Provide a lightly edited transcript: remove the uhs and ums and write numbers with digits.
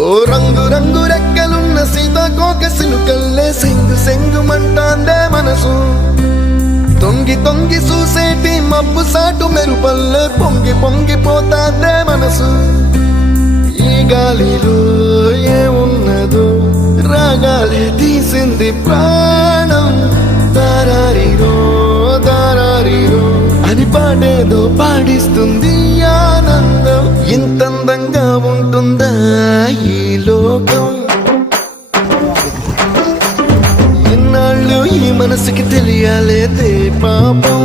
ఓ రంగు రంగు రెక్కలున్న సీతాకోక సిలుకల్లే సెంగు సెంగుమంటాందే మనసు. తొంగి తొంగి చూసేటి మబ్బు సాటు మెరుపల్లే పొంగి పొంగిపోతాందే మనసు. ఈ గాలిలో ఏమున్నదో రాగాలే తీసింది ప్రాణం. దారారిరో దారారిరో అని పాడేదో పాడిస్తుంది ఆనందం. ఇంతందంగా ఉంటుందా ఈ లోకం? ఇన్నాళ్ళు ఈ మనసుకి తెలియాలేదే పాపం.